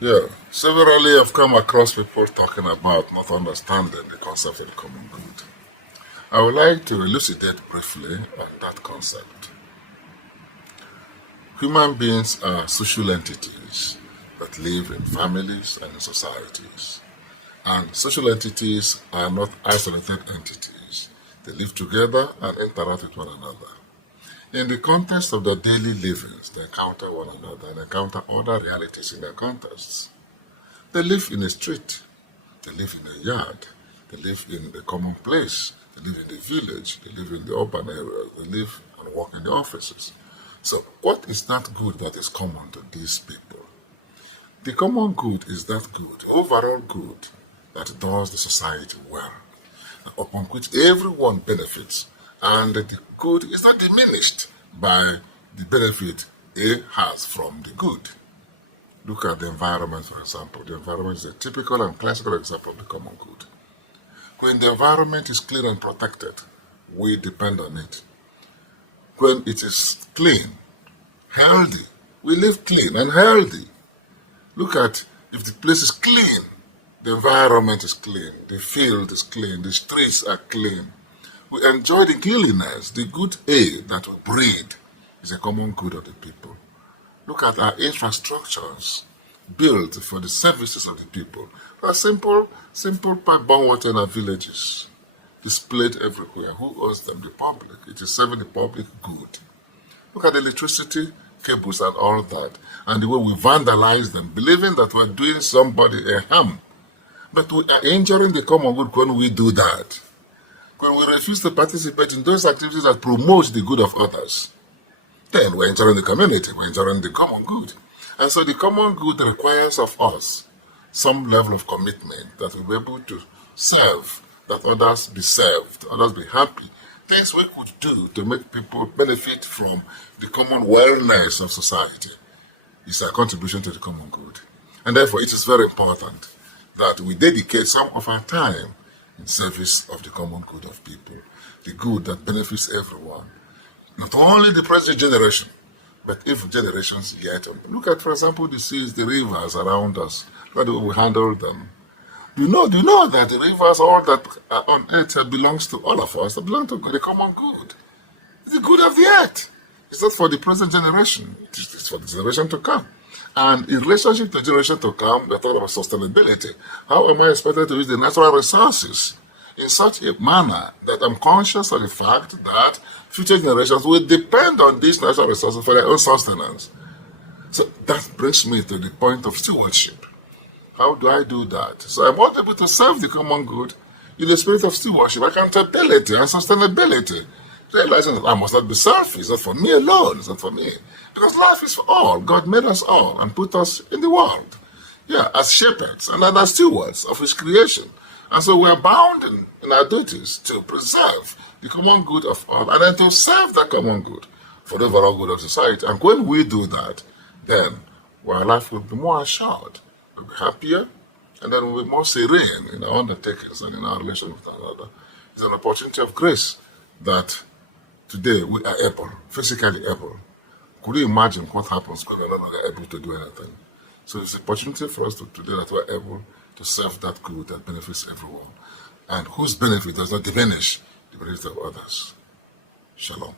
Yeah, severally I've come across people talking about not understanding the concept of the common good. I would like to elucidate briefly on that concept. Human beings are social entities that live in families and in societies. And social entities are not isolated entities. They live together and interact with one another. In the context of their daily livings, they encounter one another and encounter other realities in their contexts. They live in a street, they live in a yard, they live in the common place, they live in the village, they live in the urban areas, they live and work in the offices. So what is that good that is common to these people? The common good is that good, overall good, that does the society well, upon which everyone benefits, and the good is not diminished by the benefit A has from the good. Look at the environment, for example. The environment is a typical and classical example of the common good. When the environment is clean and protected, we depend on it. When it is clean, healthy, we live clean and healthy. Look at if the place is clean, the environment is clean, the field is clean, the streets are clean. We enjoy the cleanliness, the good air that we breathe is a common good of the people. Look at our infrastructures built for the services of the people. There are simple pipe-borne water in our villages, displayed everywhere. Who owns them? The public. It is serving the public good. Look at the electricity cables and all that, and the way we vandalize them, believing that we're doing somebody a harm. But we are injuring the common good when we do that. When we refuse to participate in those activities that promote the good of others, then we're injuring the community, we're injuring the common good. And so the common good requires of us some level of commitment that we'll be able to serve, that others be served, others be happy. Things we could do to make people benefit from the common wellness of society is a contribution to the common good. And therefore it is very important that we dedicate some of our time in service of the common good of people, the good that benefits everyone. Not only the present generation, but if generations yet. Look at, for example, the seas, the rivers around us, how do we handle them? Do you know that the rivers, all that are on earth belongs to all of us, they belong to the common good. It's the good of the earth. It's not for the present generation, it's for the generation to come. And in relationship to generation to come, we're talking about sustainability. How am I expected to use the natural resources in such a manner that I'm conscious of the fact that future generations will depend on these natural resources for their own sustenance? So that brings me to the point of stewardship. How do I do that? So I want able to serve the common good in the spirit of stewardship, accountability, and sustainability. Realizing that I must not be selfish, it's not for me alone, it's not for me. Because life is for all. God made us all and put us in the world. Yeah, as shepherds and as stewards of His creation. And so we are bound in our duties to preserve the common good of all and then to serve that common good for the overall good of society. And when we do that, then our life will be more assured, we'll be happier, and then we'll be more serene in our undertakings and in our relation with another. It's an opportunity of grace that today we are able, physically able. Could you imagine what happens when we're no longer able to do anything? So it's an opportunity for us today that we're able to serve that good that benefits everyone, and whose benefit does not diminish the benefit of others. Shalom.